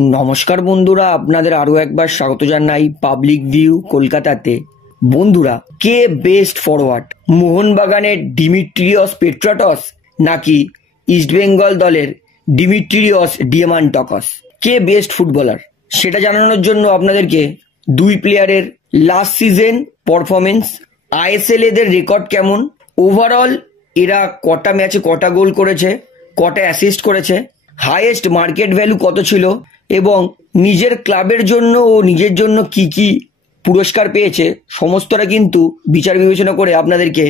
নমস্কার বন্ধুরা, আপনাদের আরো একবার স্বাগত জানাই পাবলিক ভিউ কলকাতাতে। বন্ধুরা, কে বেস্ট ফরওয়ার্ড, মোহনবাগানের ডিমিট্রিয়স পেট্রাটস নাকি ইস্টবেঙ্গল দলের ডিমিট্রিয়স ডিয়ামান্টকস? কে বেস্ট ফুটবলার সেটা জানানোর জন্য আপনাদেরকে দুই প্লেয়ারের লাস্ট সিজন পারফরমেন্স, আইএসএল এদের রেকর্ড কেমন, ওভারঅল এরা কটা ম্যাচে কটা গোল করেছে, কটা অ্যাসিস্ট করেছে, হাইয়েস্ট মার্কেট ভ্যালু কত ছিল এবং নিজের ক্লাবের জন্য ও নিজের জন্য কি কি পুরস্কার পেয়েছে, সমস্তটা কিন্তু বিচার বিবেচনা করে আপনাদেরকে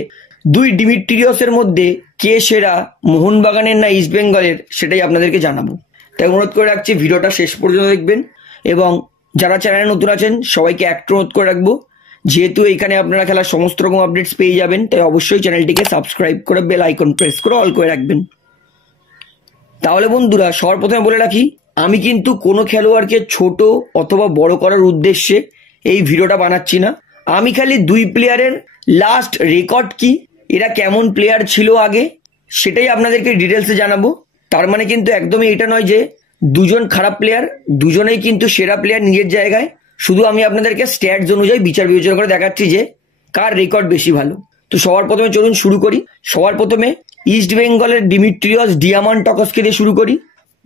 দুই ডিমিট্রিয়সের মধ্যে কে সেরা, মোহনবাগানের না ইস্টবেঙ্গলের, সেটাই আপনাদেরকে জানাবো। তাই অনুরোধ করে রাখছি ভিডিওটা শেষ পর্যন্ত দেখবেন এবং যারা চ্যানেলে নতুন আছেন সবাইকে একটা অনুরোধ করে রাখবো, যেহেতু এখানে আপনারা খেলার সমস্ত রকম আপডেটস পেয়ে যাবেন, তাই অবশ্যই চ্যানেলটিকে সাবস্ক্রাইব করে বেল আইকন প্রেস করে অল করে রাখবেন। তাহলে বন্ধুরা, সবার প্রথমে বলে রাখি, আমি কিন্তু কোনো খেলোয়াড়কে ছোট অথবা বড় করার উদ্দেশ্যে এই ভিডিওটা বানাচ্ছি না। আমি খালি দুই প্লেয়ারের লাস্ট রেকর্ড কি, এরা কেমন প্লেয়ার ছিল আগে, সেটাই আপনাদেরকে ডিটেলসে জানাবো। তার মানে কিন্তু একদমই এটা নয় যে দুজন খারাপ প্লেয়ার, দুজনেই কিন্তু সেরা প্লেয়ার নিজের জায়গায়। শুধু আমি আপনাদেরকে স্ট্যাটস অনুযায়ী বিচার বিবেচনা করে দেখাচ্ছি যে কার রেকর্ড বেশি ভালো। তো সবার প্রথমে চলুন শুরু করি। সবার প্রথমে ইস্ট বেঙ্গলের ডিমিট্রিয়স ডিয়ামান্টকসকে দিয়ে শুরু করি।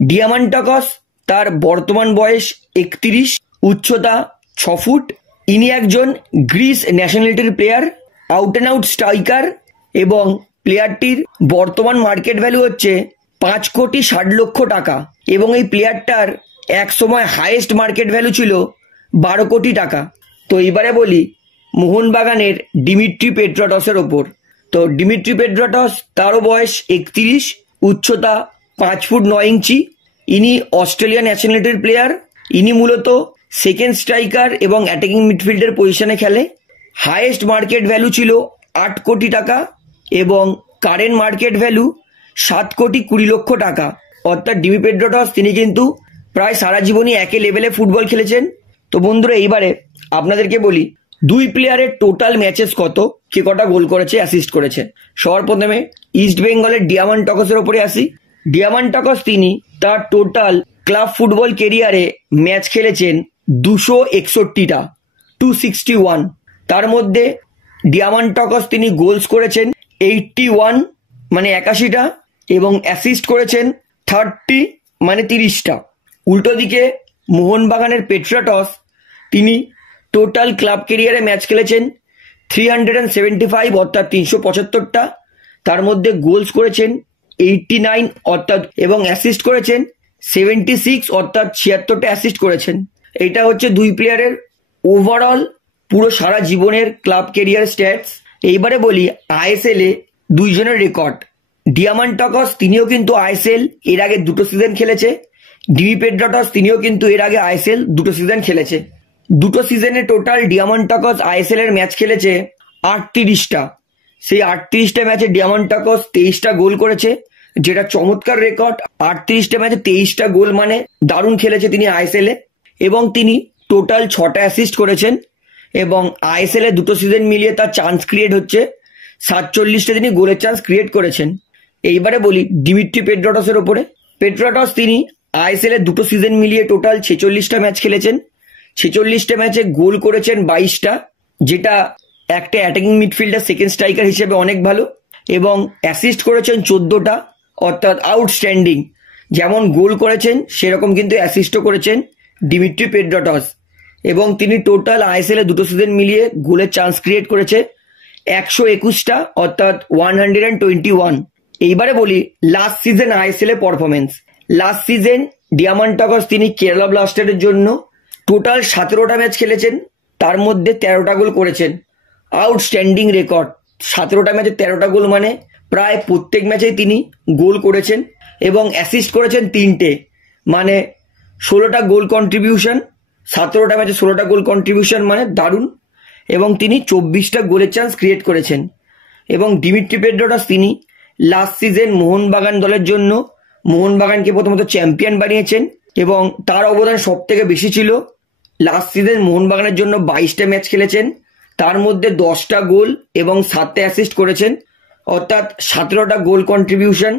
ডিয়ামান্টকস, তার বর্তমান বয়স 31, উচ্চতা 6 ফুট। ইনি একজন গ্রিস ন্যাশনালিটির player, out and out striker এবং প্লেয়ারটির বর্তমান মার্কেট ভ্যালু হচ্ছে 5,60,00,000 টাকা এবং এই প্লেয়ারটার এক সময় হাইয়েস্ট মার্কেট ভ্যালু ছিল 12 কোটি টাকা। তো এবারে বলি মোহনবাগানের ডিমিট্রি পেট্রাটসের ওপর। তো ডিমিট্রি পেট্রাটস, তারও বয়স 31, উচ্চতা 5 ফুট 9 ইঞ্চি। ইনি অস্ট্রেলিয়ান ন্যাশনালিটির প্লেয়ার। ইনি মূলত সেকেন্ড স্ট্রাইকার এবং অ্যাটাকিং মিডফিল্ডের পজিশনে খেলে। হাইয়েস্ট মার্কেট ভ্যালু ছিল 8 কোটি টাকা এবং কারেন্ট মার্কেট ভ্যালু 7,20,00,000 টাকা। অর্থাৎ ডিমি পেট্রাটস তিনি কিন্তু প্রায় সারা জীবনই একই লেভেলে ফুটবল খেলেছেন। তো বন্ধুরা, এইবারে আপনাদেরকে বলি দুই প্লেয়ারের টোটাল ম্যাচেস কত, কে কটা গোল করেছে, অ্যাসিস্ট করেছে। সবার প্রথমে ইস্ট বেঙ্গলের ডিয়ামান্টকসের ওপরে আসি। ডিয়ামান্টকস তিনি তার টোটাল ক্লাব ফুটবল কেরিয়ারে ম্যাচ খেলেছেন 261টা, 261। তার মধ্যে ডিয়ামান্টকস তিনি গোলস করেছেন 81 মানে 81টা এবং অ্যাসিস্ট করেছেন 30 মানে 30টা। উল্টো দিকে মোহনবাগানের পেট্রাটস তিনি টোটাল ক্লাব কেরিয়ারে ম্যাচ খেলেছেন 375 অর্থাৎ 375টা। তার মধ্যে গোলস করেছেন 89 অর্থাৎ এবং অ্যাসিস্ট করেছেন 76 অর্থাৎ 76টা অ্যাসিস্ট করেছেন। এটা হচ্ছে দুই প্লেয়ারের ওভারঅল পুরো সারা জীবনের ক্লাব কেরিয়ার স্ট্যাটস। এইবারে বলি আইএসএল এ দুইজনের রেকর্ড। ডিয়ামান্টকস তিনিও কিন্তু আইএসএল এর আগে 2টো সিজন খেলেছে। ডিমি পেট্রাটস তিনিও কিন্তু এর আগে আইএসএল 2টো সিজন খেলেছে। 2টো সিজনে টোটাল ডিয়ামান্টকস আইএসএল এর ম্যাচ খেলেছে 38টা। সেই 38টা ম্যাচে ডিয়ামান্টকস 23টা গোল করেছে, যেটা চমৎকার রেকর্ড। 38টা ম্যাচে 23টা গোল মানে দারুণ খেলেছে তিনি আইএসএল এ। এবং তিনি টোটাল 6টা অ্যাসিস্ট করেছেন এবং আইএসএল এ 2টো সিজন মিলিয়ে তার চান্স ক্রিয়েট হচ্ছে 47টা, তিনি গোলের চান্স ক্রিয়েট করেছেন। এইবারে বলি ডিমিট্রি পেট্রাটসের ওপরে। পেট্রাটস তিনি আইএসএল এ 2টো সিজন মিলিয়ে টোটাল 46টা ম্যাচ খেলেছেন। 46টা ম্যাচে গোল করেছেন 22টা, যেটা একটা অ্যাটাকিং মিডফিল্ডার সেকেন্ড স্ট্রাইকার হিসেবে অনেক ভালো। এবং অ্যাসিস্ট করেছেন 14টা অর্থাৎ আউটস্ট্যান্ডিং। যেমন গোল করেছেন সেরকম কিন্তু অ্যাসিস্টও করেছেন ডিমিট্রি পেট্রাটস। এবং তিনি টোটাল আইএসএল এ 2টো সিজন মিলিয়ে গোলের চান্স ক্রিয়েট করেছে 121টা অর্থাৎ 121। এইবারে বলি লাস্ট সিজন আইএসএল এ পারফরমেন্স। লাস্ট সিজন ডিয়ামান্টকস তিনি কেরালা ব্লাস্টারের জন্য টোটাল 17টা ম্যাচ খেলেছেন, তার মধ্যে 13টা গোল করেছেন। Outstanding record. 17টা ম্যাচে 13টা গোল মানে প্রায় প্রত্যেক ম্যাচেই তিনি গোল করেছেন এবং অ্যাসিস্ট করেছেন 3টে, মানে 16টা গোল কন্ট্রিবিউশন। 17টা ম্যাচে 16টা গোল কন্ট্রিবিউশন মানে দারুণ। এবং তিনি 24টা গোলের চান্স ক্রিয়েট করেছেন। এবং ডিমিট্রি পেট্রাটস তিনি লাস্ট সিজন মোহনবাগান দলের জন্য মোহনবাগানকে প্রথমত চ্যাম্পিয়ন বানিয়েছেন এবং তার অবদান সব থেকে বেশি ছিল। লাস্ট সিজন মোহনবাগানের জন্য 22টা ম্যাচ খেলেছেন, তার মধ্যে 10টা গোল এবং 7টা অ্যাসিস্ট করেছেন, অর্থাৎ 17টা গোল কন্ট্রিবিউশন।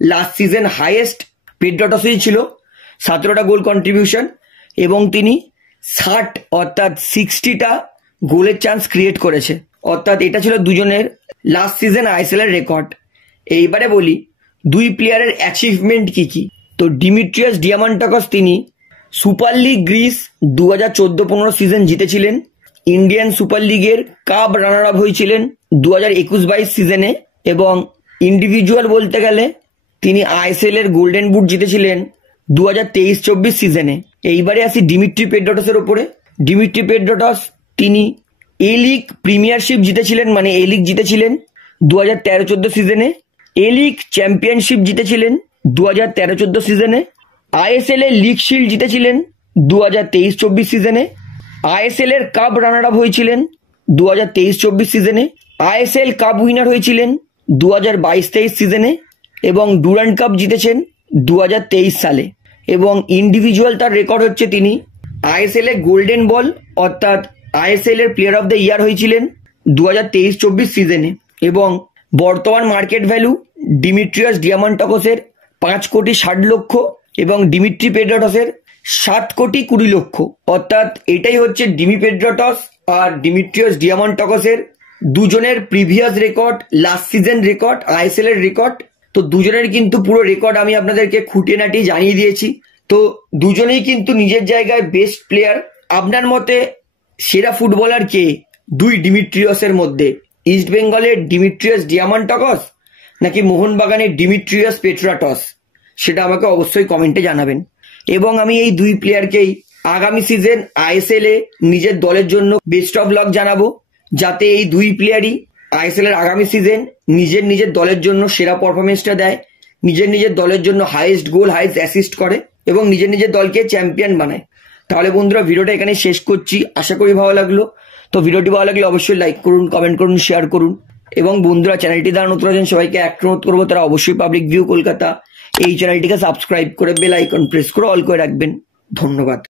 লাস্ট সিজন হাইয়েস্ট পেট্রাটসই ছিল। 17টা গোল কন্ট্রিবিউশন এবং তিনি 60 অর্থাৎ 60টা গোলের চান্স ক্রিয়েট করেছে। অর্থাৎ এটা ছিল দুজনের লাস্ট সিজন আইএসএল এর রেকর্ড। এইবারে বলি দুই প্লেয়ারের অ্যাচিভমেন্ট কি কি। তো ডিমিট্রিয়াস ডিয়ামান্টাকস তিনি সুপার লিগ গ্রিস 2014-15 সিজন জিতেছিলেন, ইন্ডিয়ান সুপার লিগের কাপ রানার আপ হয়েছিলেন 2021-22 সিজনে, এবং ইন্ডিভিজুয়াল বলতে গেলে তিনি আইএসএল এর গোল্ডেন বুট জিতেছিলেন 2023-24 সিজনে। এইবারে আসি ডিমিট্রি পেড্রোটসের ওপরে। ডিমিট্রি পেড্রোটস তিনি এ লিগ প্রিমিয়ারশিপ জিতেছিলেন, মানে এ লিগ জিতেছিলেন 2013-14 সিজনে, এ লিগ চ্যাম্পিয়নশিপ জিতেছিলেন 2013-14 সিজনে, আইএসএল এর লিগ শিল্ড জিতেছিলেন 2023-24 সিজনে, আইএসএল এর কাপ রানার আপ হয়েছিলেন 2023-24 সিজনে, আইএসএল কাপ উইনার হয়েছিলেন 2022-23 সিজনে এবং ডুরান্ড কাপ জিতেছেন 2023 সালে। এবং ইন্ডিভিজুয়াল তার রেকর্ড হচ্ছে তিনি আইএসএল এর গোল্ডেন বল অর্থাৎ আইএসএল এর প্লেয়ার অফ দ্য ইয়ার হয়েছিলেন 2023-24 সিজনে। এবং বর্তমান মার্কেট ভ্যালু ডিমিট্রিয়াস ডিয়ামান্টাকসের 5,60,00,000 এবং ডিমিট্রি পেড্রোটসের 7,20,00,000। অর্থাৎ এটাই হচ্ছে ডিমি পেড্রোটস আর ডিমিট্রিয়াস ডিয়ামান্টাকসের দুজনের previous record, last season record, ISL এর রেকর্ড। তো দুজনের কিন্তু পুরো রেকর্ড আমি আপনাদেরকে খুঁটিনাটি জানিয়ে দিয়েছি। তো দুজনেই কিন্তু নিজের জায়গায় বেস্ট প্লেয়ার। আপনার মতে সেরা ফুটবলার কে দুই ডিমিট্রিয়াসের মধ্যে? ইস্ট বেঙ্গলের ডিমিট্রিয়াস ডিয়ামান্টাকস নাকি মোহনবাগানের ডিমিট্রিয়াস পেট্রাটস? সেটা আমাকে অবশ্যই কমেন্টে জানাবেন। এবং আমি এই দুই প্লেয়ারকেই আগামী সিজন আইএসএল এ নিজের দলের জন্য বেস্ট অফ লাক জানাবো, যাতে এই দুই প্লেয়ারই আইএসএল এর আগামী সিজন নিজের দলের জন্য সেরা পারফরমেন্সটা দেয়, নিজের দলের জন্য হাইয়েস্ট গোল হাইয়েস্ট অ্যাসিস্ট করে এবং নিজের দলকে চ্যাম্পিয়ন বানায়। তাহলে বন্ধুরা ভিডিওটা এখানে শেষ করছি, আশা করি ভালো লাগলো। তো ভিডিওটি ভালো লাগলে অবশ্যই লাইক করুন, কমেন্ট করুন, শেয়ার করুন। এবং বন্ধুরা চ্যানেলটি দ্বারা নতুন আছেন সবাইকে একটা অনুরোধ করবো, তারা অবশ্যই পাবলিক ভিউ কলকাতা এই চ্যানেলটিকে সাবস্ক্রাইব করে বেল আইকন প্রেস করে অল করে রাখবেন। ধন্যবাদ।